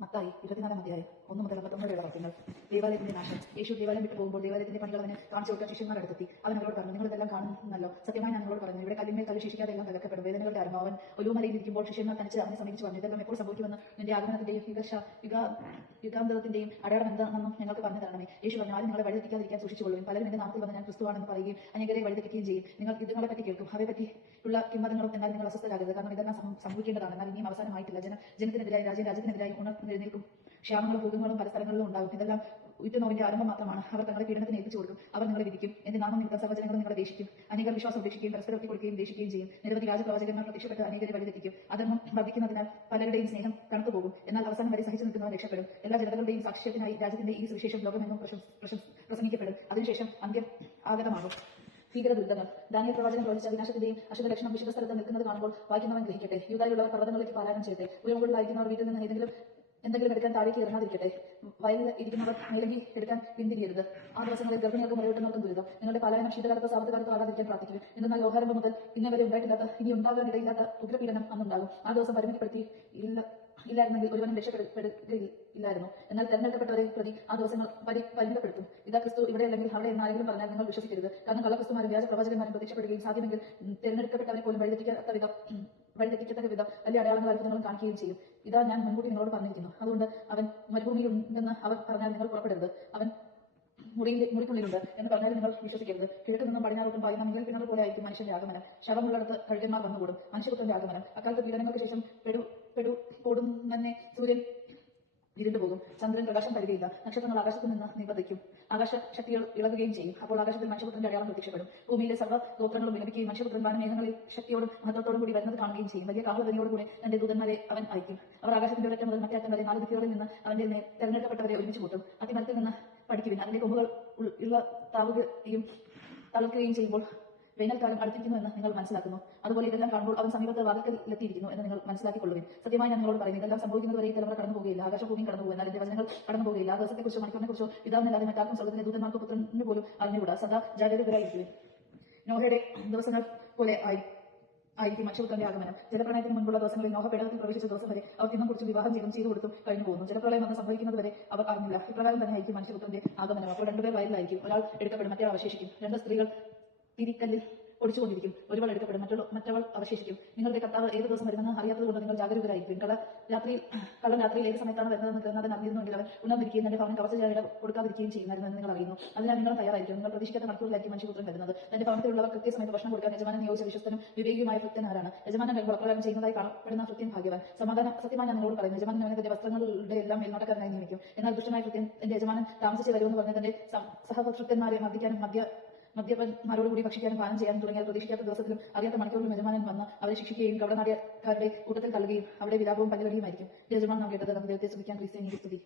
മത്തായി 24 അധ്യായം 1 മുതൽ 59 വരെയുള്ള വാക്യങ്ങൾ. ദേവാലയത്തിന്റെ നാശം. യേശു ദേവാലയം വിട്ടു പോകുമ്പോൾ ദേവാലയത്തിന്റെ പണികൾ അവന് കാണിച്ചു കൊടുക്കാൻ ശിഷ്യന്മാർ അടുത്തെത്തി. അവൻ അവരോട് പറഞ്ഞു, നിങ്ങൾ ഇതെല്ലാം കാണുന്നല്ലോ. സത്യമായി ഞാൻ നിങ്ങളോട് പറഞ്ഞു, ഇവിടെ കല്ലിന്മേൽ കല്ല് ശേഷിക്കാതെ എല്ലാം തകർക്കപ്പെടും. വേദനകളുടെ ആരംഭം. അവൻ ഒലിവുമലയിൽ ഇരിക്കുമ്പോൾ ശിഷ്യന്മാർ തനിച്ച് അവനെ സമീപിച്ചു പറഞ്ഞു, ഇതെല്ലാം എപ്പോൾ സംഭവിക്കുമെന്ന് നിന്റെ ആഗമനത്തിന്റെയും യുഗാന്തരത്തിന്റെയും അടയാളം എന്താണെന്നും ഞങ്ങൾക്ക് പറഞ്ഞു തരണമേ. യേശു പറഞ്ഞു, ആരും നിങ്ങളെ വഴിതെറ്റിക്കാതിരിക്കാൻ സൂക്ഷിച്ചുകൊള്ളുവിൻ. പലരും എന്റെ നാമത്തിൽ വന്ന് ഞാൻ ക്രിസ്തുവാണെന്ന് പറയുകയും അനേകരെ വഴിതെറ്റിക്കുകയും ചെയ്യും. നിങ്ങൾ യുദ്ധങ്ങളെ പറ്റി കേൾക്കും. അവയെ പറ്റിയുള്ള കിംവദങ്ങളും എന്നാൽ നിങ്ങൾ അസ്വസ്ഥരാകരുത്. കാരണം ഇതെല്ലാം സംഭവിക്കേണ്ടതാണ്, എന്നാൽ ഇനിയും അവസാനമായിട്ടില്ല. ജനത്തിനെതിരായി രാജ്യത്തിനെതിരായി ഉണർന്നെഴുന്നേൽക്കും. ക്ഷാമങ്ങളും ഭൂകമ്പങ്ങളും പല സ്ഥലങ്ങളിലും ഉണ്ടാകും. ഇതെല്ലാം ഉറ്റുനോവിന്റെ ആരംഭം മാത്രമാണ്. അവർ തങ്ങളെ പീഡനത്തിന് ഏൽപ്പിച്ചു കൊടുക്കും. അവർ നിങ്ങളെ വിധിക്കും. എന്റെ നാമം നിമിത്തം സർവ്വജനങ്ങളും നിങ്ങളെ ദേഷിക്കും. അനേകർ വിശ്വാസം ഉപേക്ഷിക്കുകയും പരസ്പരം ഒറ്റിക്കൊടുക്കുകയും ദേഷിക്കുകയും ചെയ്യും. നിരവധി വ്യാജപ്രവാചകന്മാർ പ്രത്യക്ഷപ്പെട്ട് അനേകരെ വഴിതെറ്റിക്കും. അധർമ്മം വർദ്ധിക്കുന്നതിനാൽ പലരുടെയും സ്നേഹം കണക്കുപോകും. എന്നാൽ അവസാനം വരെ സഹിച്ചു നിൽക്കുന്നവർ രക്ഷപ്പെടും. എല്ലാ ജനതകളുടെയും സാക്ഷ്യത്തിനായി രാജ്യത്തിന്റെ ഈ സുവിശേഷം ലോകമെങ്ങും പ്രസംഗിക്കപ്പെടും. അതിനുശേഷം അന്ത്യം ആഗതമാകും. ഭീകരദുരിതങ്ങൾ. ദാനിയേൽ പ്രവാചകൻ പ്രവചിച്ച വിനാശത്തിന്റെയും അശുദ്ധ ലക്ഷണം വിശുദ്ധ സ്ഥലത്ത് നിൽക്കുന്നത് കാണുമ്പോൾ വായിക്കുന്നവൻ ഗ്രഹിക്കട്ടെ. യൂദായിലുള്ളവർ പർവ്വതങ്ങളിലേക്ക് പാലായനം ചെയ്യട്ടെ. ഉയർമുകളിലായിരിക്കുന്നവർ വീട്ടിൽ നിന്ന് എന്തെങ്കിലും എടുക്കാൻ താഴേക്ക് ഇറങ്ങാതിരിക്കട്ടെ. വയലിൽ ഇരിക്കുന്നവർ മേലങ്കി എടുക്കാൻ പിന്തിരിയരുത്. ആ ദിവസങ്ങളിൽ ഗർഭിണികൾക്കും മുലയൂട്ടുന്നവർക്കും ദുരിതം. നിങ്ങളുടെ പലായനം ശീതകാലത്തോ സാവധാനകാലത്തോ ആകാതിരിക്കാൻ പ്രാർത്ഥിക്കും. എന്നാൽ ലോകാരംഭം മുതൽ ഇന്നേ വരെ ഉണ്ടായിട്ടില്ലാത്ത, ഇനി ഉണ്ടാകാനിടയില്ലാത്ത ഉഗ്രപീഡനം അന്നുണ്ടാകും. ആ ദിവസം പരിമിതിപ്പെടുത്തി ഇല്ലായിരുന്നെങ്കിൽ ഒരുവനും രക്ഷപ്പെടുകയില്ലായിരുന്നു. എന്നാൽ തെരഞ്ഞെടുക്കപ്പെട്ടവരെ പ്രതി ആ ദിവസങ്ങൾ പരിമിതപ്പെടുത്തും. ഇതാ ക്രിസ്തു ഇവിടെ അല്ലെങ്കിൽ അവിടെ എന്നാരെങ്കിലും പറഞ്ഞാൽ നിങ്ങൾ വിശ്വസിക്കരുത്. കാരണം കള്ളക്രിസ്തുമാരും വ്യാജ പ്രവാചകന്മാരും പ്രത്യക്ഷപ്പെടുകയും സാധ്യമെങ്കിൽ തെരഞ്ഞെടുക്കപ്പെട്ടവരെ പോലും വഴിതെറ്റിക്കത്തക്ക വിധം വലിയ അടയാളങ്ങൾ അത്ഭുതങ്ങളും കാണിക്കുകയും ചെയ്യും. ഇതാ ഞാൻ മുൻകൂട്ടി നിങ്ങളോട് പറഞ്ഞിരിക്കുന്നു. അതുകൊണ്ട് അവൻ മരുഭൂമിയിൽ ഉണ്ടെന്ന് അവർ പറഞ്ഞാൽ നിങ്ങൾ പുറപ്പെടരുത്. അവൻ മുറിക്കുള്ളിലുണ്ട് എന്ന് പറഞ്ഞാലും നിങ്ങൾ വിശ്വസിക്കരുത്. കിഴക്ക് നിന്നും പടിഞ്ഞാറോട്ടും പായുന്ന മിന്നൽ കിണർ പോലെ ആയിരിക്കും മനുഷ്യന്റെ ആഗമനം. ശവമുള്ളിടത്ത് കഴുകന്മാർ വന്നുകൂടും. മനുഷ്യപുത്രന്റെ ആഗമനം. അക്കാലത്ത് പീഡനങ്ങൾക്ക് ശേഷം കൊടും തന്നെ സൂര്യൻ ഇരുണ്ടുപോകും. ചന്ദ്രൻ പ്രകാശം തരികയില്ല. നക്ഷത്രങ്ങൾ ആകാശത്തിൽ നിന്ന് നിവർത്തിക്കും. ആകാശശക്തികൾ ഇളകുകയും ചെയ്യും. അപ്പോൾ ആകാശത്തിൽ മനുഷ്യപുത്രന്റെ അടയാളം പ്രത്യക്ഷപ്പെടും. ഭൂമിയിലെ സർവ്വ ഗോത്രങ്ങളും വിലപിക്കുകയും മനുഷ്യപുത്രൻ വാനമേഘങ്ങളിൽ ശക്തിയോടും മഹത്വത്തോടും കൂടി വരുന്നത് കാണുകയും ചെയ്യും. വലിയ കാഹളധ്വനിയോടുകൂടി തന്റെ ദൂതന്മാരെ അവൻ അയക്കും. അവർ ആകാശത്തിന്റെ ഒരറ്റം മുതൽ മറ്റേ അറ്റം വരെ 4 ദിക്കുകളിൽ നിന്ന് അവന്റെ തെരഞ്ഞെടുക്കപ്പെട്ടവരെ ഒരുമിച്ച് കൂട്ടും. അത്തിമരത്തിൽ നിന്ന് പഠിക്കുവിൻ. അതിന്റെ കൊമ്പുകൾ തളർക്കുകയും ചെയ്യുമ്പോൾ വേനൽക്കാലം അടുത്തിരിക്കുന്നു എന്ന് നിങ്ങൾ മനസ്സിലാക്കുന്നു. അതുപോലെ ഇതെല്ലാം കാണുമ്പോൾ അവൻ സമീപത്ത് വാതിൽക്കലെത്തിയിരിക്കുന്നു എന്ന് നിങ്ങൾ മനസ്സിലാക്കിക്കൊള്ളുവിൻ. സത്യമായി ഞാൻ നിങ്ങളോട് പറയുന്നു, ഇതെല്ലാം സംഭവിക്കുന്നതുവരെ ഈ തലമുറ കടന്നു പോകുകയില്ല. ആകാശഭൂമിയും കടന്നു പോകും, എന്നാൽ എന്റെ വചനങ്ങൾ കടന്നു പോകുകയില്ല. ആ ദിവസത്തെക്കുറിച്ചോ മണിക്കൂറിനെക്കുറിച്ചോ പിതാവിനല്ലാതെ മറ്റാർക്കും സ്വർഗ്ഗത്തിലെ ദൂതന്മാർക്കോ പുത്രന് പോലും അറിഞ്ഞുകൂടാ. സദാ ജാഗ്രതരായിരിക്കുവിൻ. നോഹയുടെ ദിവസങ്ങൾ പോലെ ആയിരിക്കും മനുഷ്യപുത്രന്റെ ആഗമനം. ജലപ്രളയത്തിന് മുൻപുള്ള ദിവസങ്ങളിൽ നോഹ പേടകത്തിൽ പ്രവേശിച്ച ദിവസം വരെ അവർ തിന്നും കുറിച്ച് വിവാഹം ചെയ്തു കൊടുത്തും കഴിഞ്ഞു പോകുന്നു. ജലപ്രളയം വന്ന് സംഭവിക്കുന്നത് വരെ അവർ അറിഞ്ഞില്ല. ഇപ്രകാരം തന്നെ ആയിരിക്കും മനുഷ്യപുത്രന്റെ ആഗമനം. അപ്പോൾ 2 പേർ വയലിലായിരിക്കും. ഒരാൾ എടുക്കപ്പെടും, മറ്റേ അവശേഷിക്കും. 2 സ്ത്രീകൾ തിരിക്കല്ലിൽ ഒടിച്ചുകൊണ്ടിരിക്കും. ഒരുവൾ എടുക്കപ്പെടും, മറ്റവൾ അവശേഷിക്കും. നിങ്ങളുടെ കർത്താവ് ഏത് ദിവസം വരുമെന്ന് അറിയാത്തതുകൊണ്ട് നിങ്ങൾ ജാഗരൂകരായിരിക്കും. കള്ളൻ രാത്രിയിൽ ഏത് സമയത്താണ് വരുന്നതെന്ന് കരുതാതെ അറിഞ്ഞിരുന്നുവെങ്കിൽ അവൻ ഉണർന്നിരിക്കുകയും തന്റെ ഭവനം കവചജാലയുടെ കൊടുക്കാതിരിക്കുകയും ചെയ്യുമായിരുന്നു എന്ന് നിങ്ങൾ അറിയുന്നു. അതിനാൽ നിങ്ങൾ തയ്യാറായിരിക്കും. നിങ്ങൾ പ്രതീക്ഷിക്കാത്ത മണിക്കൂറിലായിരിക്കും മനുഷ്യപുത്രൻ വരുന്നത്. തന്റെ ഭവനത്തിലുള്ളവർ കൃത്യസമയത്ത് ഭക്ഷണം കൊടുക്കാൻ യജമാനൻ നിയോഗിച്ച വിശ്വസ്തനും വിവേകിയുമായ ഭൃത്യൻ ആരാണ്? യജമാനൻ കഴിവുകൾ അപ്രകാരം ചെയ്യുന്നതായി കാണപ്പെടുന്ന ഭൃത്യൻ ഭാഗ്യവാൻ. സത്യമായി ഞാൻ നിങ്ങളോട് പറയുന്നു, യജമാനൻ അവനെ തന്റെ വസ്ത്രങ്ങളുടെ എല്ലാം മേൽനോട്ടക്കാരനായി നിയമിക്കും. എന്നാൽ ദുഷ്ടനായ ഭൃത്യൻ തന്റെ യജമാനൻ താമസിച്ച് വരുമെന്ന് പറഞ്ഞ് തന്റെ സഹഭൃത്യന്മാരെ മർദ്ദിക്കാനും മദ്യപന്മാരോടുകൂടി ഭക്ഷിക്കാനും പാനം ചെയ്യാനും തുടങ്ങിയാൽ പ്രതീക്ഷിക്കാത്ത ദിവസത്തിലും അറിയാത്ത മണിക്കൂറിലും യജമാനൻ വന്ന് അവരെ ശിക്ഷിക്കുകയും കവടനാട്യക്കാരുടെ കൂട്ടത്തിൽ തള്ളുകയും അവിടെ വിലാപവും പല്ലുകടിയുമായിരിക്കും. യജമാനൻ നാം കേട്ടത്. നമുക്ക് ദൈവത്തെ സ്തുതിക്കാൻ ക്രിസ്ത്യാനി സ്തുതി.